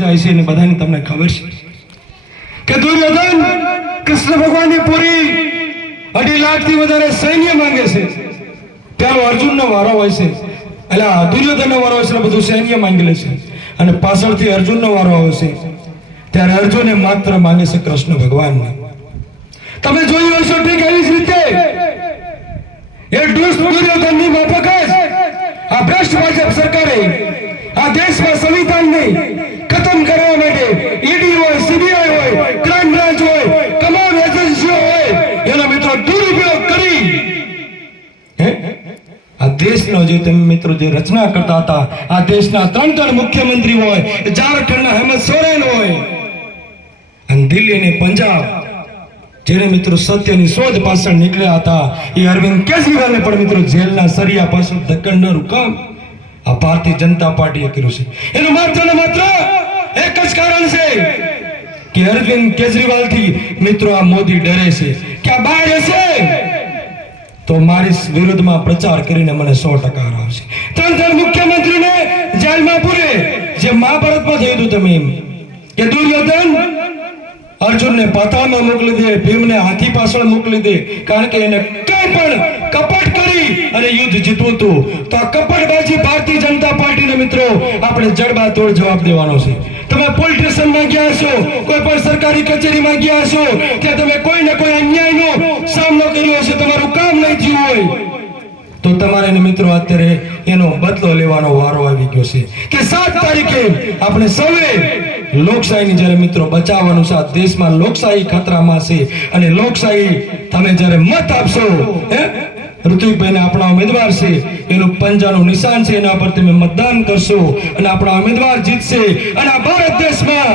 જાય છે અને બધાને તમને ખબર છે કે દુર્યોધન કૃષ્ણ ભગવાનની પૂરી 2.5 લાખથી વધારે સૈન્ય માંગે છે. પેલો અર્જુનનો વારો હોય છે, એટલે દુર્યોધનનો વારો હોય છે, બધું સૈન્ય માંગી લે છે અને પાછળથી અર્જુનનો વારો આવે છે ત્યારે અર્જુને માત્ર માંગે છે કૃષ્ણ ભગવાનને. તમે જોયું હશો ઠીક એવી જ રીતે એ દુષ્ટ દુર્યોધનની માફક જ આ ભ્રષ્ટ ભાજપ સરકારે આ દેશમાં સંવિધાનને ખતમ કરવા માટે ઈડી હોય, સીબીઆઈ હોય, ક્રાઇમ બ્રાન્ચ હોય, તમામ એજન્સીઓ હોય એનો મિત્રો દુરુપયોગ કરી આ દેશનો જે તમે મિત્રો જે રચના કરતા હતા, આ દેશના 3 મુખ્યમંત્રી હોય, ઝારખંડના હેમંત સોરેન હોય અને દિલ્હી અને પંજાબ જેને મિત્રો સત્યની શોધ પાછળ નીકળ્યા હતા એ અરવિંદ કેજરીવાલને પણ મિત્રો જેલના સરિયા પાછળ ધકેલનારું કામ આ ભારતીય જનતા પાર્ટીએ કર્યું છે. એનું માત્ર ને માત્ર એક જ કારણ છે કે અરવિંદ કેજરીવાલથી મિત્રો આ મોદી ડરે છે કે આ બહાર હશે તો મારી વિરુદ્ધમાં પ્રચાર કરીને મને 100% હરાવશે. 3 મુખ્યમંત્રીને જેલમાં પૂરે, જે મહાભારતમાં થયું હતું તમે એમ કે દુર્યોધન અર્જુનને પાતાળમાં મોકલી દે, ભીમને હાથી પાછળ મોકલી દે, કારણ કે એને કઈ પણ કપટ કરી અને યુદ્ધ જીતવું હતું. તો આ કપટબાજી ભારતીય જનતા પાર્ટીને મિત્રો આપણે જડબાતોડ જવાબ દેવાનો છે. તમે પોલીસ સ્ટેશનમાં ગયા હશો, કોઈ પણ સરકારી કચેરીમાં ગયા હશો, ત્યાં તમે કોઈ ને કોઈ અન્યાયનો સામનો કર્યો હશે, તમારું કામ નહીં થયું હોય તો તમારે મિત્રો અત્યારે એનો બદલો લેવાનો વારો આવી ગયો છે કે 7 તારીખે આપણે સૌએ લોકશાહીની જ્યારે મિત્રો બચાવવાનું છે. આ દેશમાં લોકશાહી ખતરામાં છે અને લોકશાહી તમે જ્યારે મત આપશો, ઋત્વિકભાઈને આપણા ઉમેદવાર છે, એનું પંજાનું નિશાન છે, એના પર તમે મતદાન કરશો અને આપણા ઉમેદવાર જીતશે અને આ ભારત દેશમાં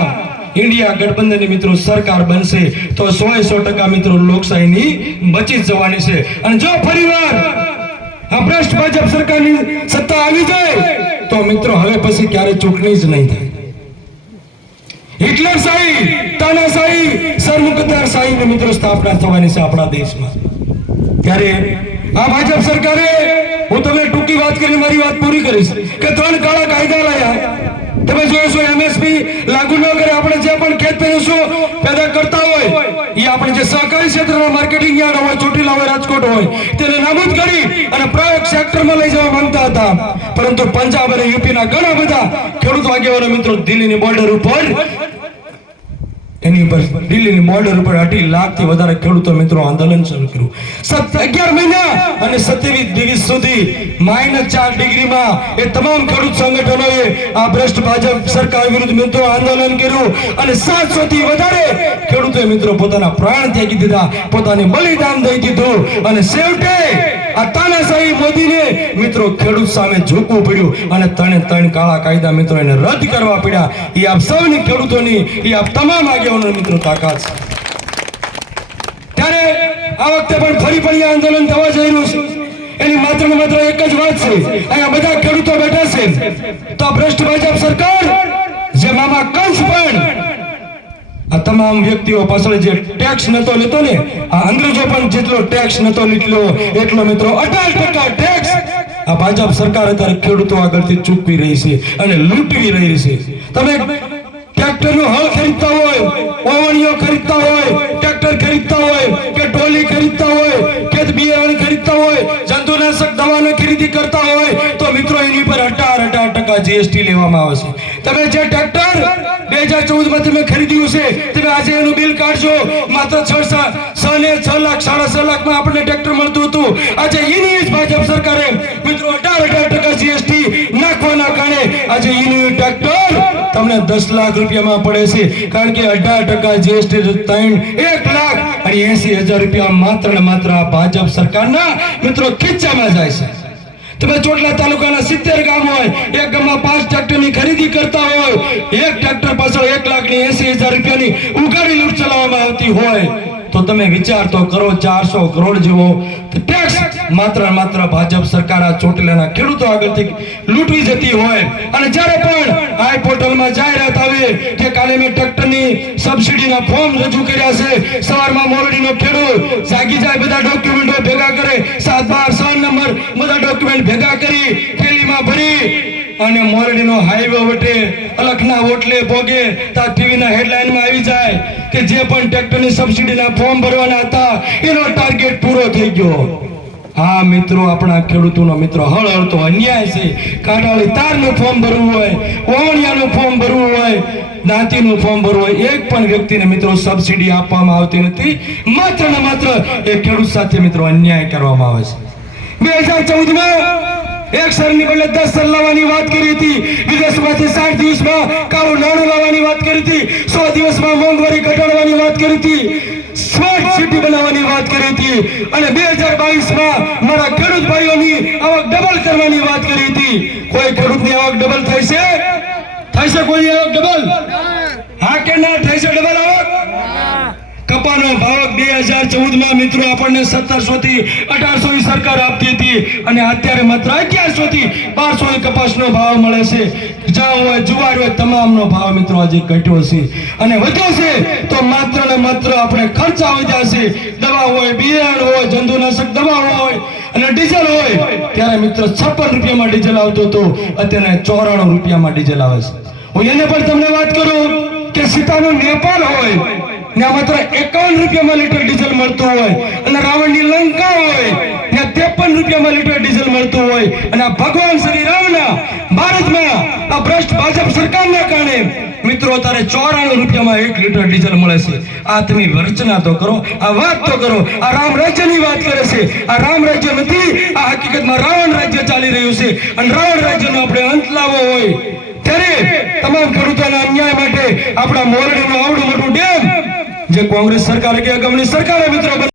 ઇન્ડિયા ગઠબંધનની મિત્રો સરકાર બનશે તો 100% મિત્રો લોકશાહીની બચી જવાની છે. અને જો ફરીવાર આ ભ્રષ્ટ ભાજપ સરકારની સત્તા આવી જાય તો મિત્રો હવે પછી ક્યારે ચૂંટણી જ નહીં થાય. હિટલરશાહી, તાનાશાહી, સરમુખત્યારશાહીની મિત્રો સ્થાપના થવાની છે આપણા દેશમાં. ત્યારે આ ભાજપ સરકારે, હું તમને ટૂંકી વાત કરીને મારી વાત પૂરી કરીશ, કે 3 કાળા કાયદા લાયા. તમે જોશો એમએસપી લાગુ ન કરે, આપણે જે પણ ખેત પેદા કરતા હોય એ આપણે જે સહકારી ક્ષેત્રના માર્કેટિંગ યાર્ડ હોય, ચોટીલા હોય, રાજકોટ હોય, તેને નાબૂદ કરી અને પ્રાઇવેટ સેક્ટરમાં લઈ જવા માંગતા હતા. પરંતુ પંજાબ અને યુપીના ઘણા બધા ખેડૂત આગેવાનો મિત્રો દિલ્હીની બોર્ડર ઉપર એની ઉપર દિલ્હીની બોર્ડર ઉપર 2.5 લાખથી વધારે ખેડૂતો મિત્રો આંદોલન શરૂ કર્યું. 11 મહિના અને 27 દિવસ સુધી -4 ડિગ્રીમાં એ તમામ ખેડૂત સંગઠનોએ આ ભ્રષ્ટ ભાજપ સરકાર વિરુદ્ધ મિત્રો આંદોલન કર્યું અને 700 થી વધારે ખેડૂતોએ મિત્રો પોતાના પ્રાણ ત્યાગી દીધા, પોતાની બલિદાન દઈ દીધું અને છેવટે આ તાનાશાહી મોદીને મિત્રો ખેડૂત સામે ઝૂકવું પડ્યું અને 3 કાળા કાયદા મિત્રો એને રદ કરવા પડ્યા. એ આપ સૌની ખેડૂતોની, એ આપ તમામ આગેવાનો મિત્રો તાકાત છે. ત્યારે આ વખતે પણ ફરી આંદોલન થવા જઈ રહ્યું છે. એની માત્ર ને માત્ર એક જ વાત છે, અહીંયા બધા ખેડૂતો બેઠા છે તો ભ્રષ્ટ ભાજપ સરકાર જે મામા કંસ પણ આ તમામ વ્યક્તિઓ પાછળ જે ટેક્સ નતો લેતો ને, આ અંગ્રેજો પણ જેટલો ટેક્સ નતો લીધો એટલો મિત્રો 18% ટેક્સ આ ભાજપ સરકાર અત્યારે ખેડૂતો આગળથી ચૂકવી રહી છે અને લૂંટવી રહી છે. તમે ટ્રેક્ટરનો હળ ખરીદતા હોય, ઓવણીઓ ખરીદતા હોય, ટ્રેક્ટર ખરીદતા હોય કે ટોલી ખરીદતા હોય, ખેત બિયારણ ખરીદતા હોય, જંતુનાશક દવાની ખરીદી કરતા હોય તો મિત્રો એની પર 18% જીએસટી લેવામાં આવે છે. તમે જે ટ્રેક્ટર 2014 માં તમે ખરીદ્યું છે, તમે આજે એનું બિલ કાઢજો, માત્ર 6 લાખ 6.5 લાખમાં આપણને ટ્રેક્ટર મળતું હતું. આજે એની જ ભાજપ સરકારે મિત્રો 18% જીએસટી નાખવાના કારણે આજે એનું ટ્રેક્ટર તમને 10 લાખ રૂપિયામાં પડે છે, કારણ કે 18% જીએસટી 1,80,000 રૂપિયા માત્ર ને માત્ર આ ભાજપ સરકારના મિત્રો ખીચામાં જાય છે. તમે ચોટલા તાલુકાના 70 ગામ હોય, એક ગામમાં 5 ટ્રેક્ટરની ખરીદી કરતા હોય, એક ટ્રેક્ટર પાછળ 1,80,000 રૂપિયાની ઉઘાડી લૂંટ ચલાવવામાં આવતી હોય તો તમે વિચાર તો કરો, 400 કરોડ જેવો ટેક્સ માત્ર ભાજપ સરકાર આ ચોટીલાના ખેડૂતો આગળથી લૂંટવી જતી હોય. અને જ્યારે પણ આઈ પોર્ટલમાં જાહેરાત આવે કે કાલે મેં ટ્રેક્ટરની સબસિડીના ફોર્મ રજૂ કર્યા છે, સવારમાં મોરડીનો ખેડૂત જાગી જાય, બધા ડોક્યુમેન્ટો ભેગા કરે, 7, 12, 6 નંબર બધા ડોક્યુમેન્ટ ભેગા કરી થેલીમાં ટ્રકમાં ભરી અને મોરડીનો હાઈવે વટે અલખના ઓટલે ભોગે તા ટીવીના હેડલાઇનમાં આવી જાય કે જે પણ ટ્રેક્ટરની સબસિડીના ફોર્મ ભરવાના હતા એનો ટાર્ગેટ પૂરો થઈ ગયો. હા મિત્રો, આપણા ખેડૂતોનો મિત્રો હળહળતો અન્યાય છે. કાંટાળી તારનું ફોર્મ ભરવું હોય, ઓવણિયાનું ફોર્મ ભરવું હોય, દાંતીનું ફોર્મ ભરવું હોય, એક પણ વ્યક્તિને મિત્રો સબસિડી આપવામાં આવતી નથી. માત્ર ને માત્ર એ ખેડૂત સાથે મિત્રો અન્યાય કરવામાં આવે છે. 2014 માં એક સરની બદલે 10 સર લાવવાની વાત કરી હતી. વિદેશમાંથી 60 દિવસમાં કાળું નાણું લાવવાની વાત કરી હતી. 100 દિવસમાં મોંઘવારી ઘટાડવાની વાત કરી હતી. સ્માર્ટ સિટી બનાવવાની વાત કરી હતી. અને 2022 માં મારા ખેડૂત ભાઈઓની આવક ડબલ કરવાની વાત કરી હતી. કોઈ ખેડૂતની આવક ડબલ થઈ છે? થઈ છે કોઈ આવક ડબલ? હા કે ના થઈ છે ડબલ આવક? કપાનો ભાવ 2014 માં મિત્રો આપણને 1700 થી 1800 ની સરકાર આપતી હતી અને અત્યારે માત્ર 1100 થી 1200 ની કપાસનો ભાવ મળે છે. જ્યાં હોય જુવાર હોય તમામનો ભાવ મિત્રો આજે ઘટ્યો છે અને વધ્યો છે તો માત્ર ને માત્ર આપણે ખર્ચા વધ્યા છે. દવા હોય, બિયારણ હોય, જંતુનાશક દવા હોય અને ડીઝલ હોય ત્યારે મિત્રો 56 રૂપિયામાં ડીઝલ આવતો હતો, અત્યારે 94 રૂપિયામાં ડીઝલ આવે છે. હું એને પણ તમને વાત કરું કે સીતાનું નેપાળ હોય ત્યાં માત્ર 51 રૂપિયામાં લીટર ડીઝલ મળતું હોય અને રાવણની લંકા હોય ત્યાં 53 રૂપિયામાં લીટર ડીઝલ મળતું હોય અને આ ભગવાન શ્રી રામના ભારતમાં આ ભ્રષ્ટ ભાજપ સરકારના કારણે મિત્રો અત્યારે 94 રૂપિયામાં 1 લીટર ડીઝલ મળે છે. આ તમે રચના તો કરો, આ વાત તો કરો. આ રામ રાજ્યની વાત કરે છે. આ રામ રાજ્ય નથી, આ હકીકતમાં રાવણ રાજ્ય ચાલી રહ્યું છે અને રાવણ રાજ્યનો આપણે અંત લાવવો હોય ત્યારે તમામ ખેડૂતોના અન્યાય માટે આપણા મોરડીનું આવડું મોટું ડેમ જે કોંગ્રેસ સરકાર કે અગાઉની સરકારે મિત્રો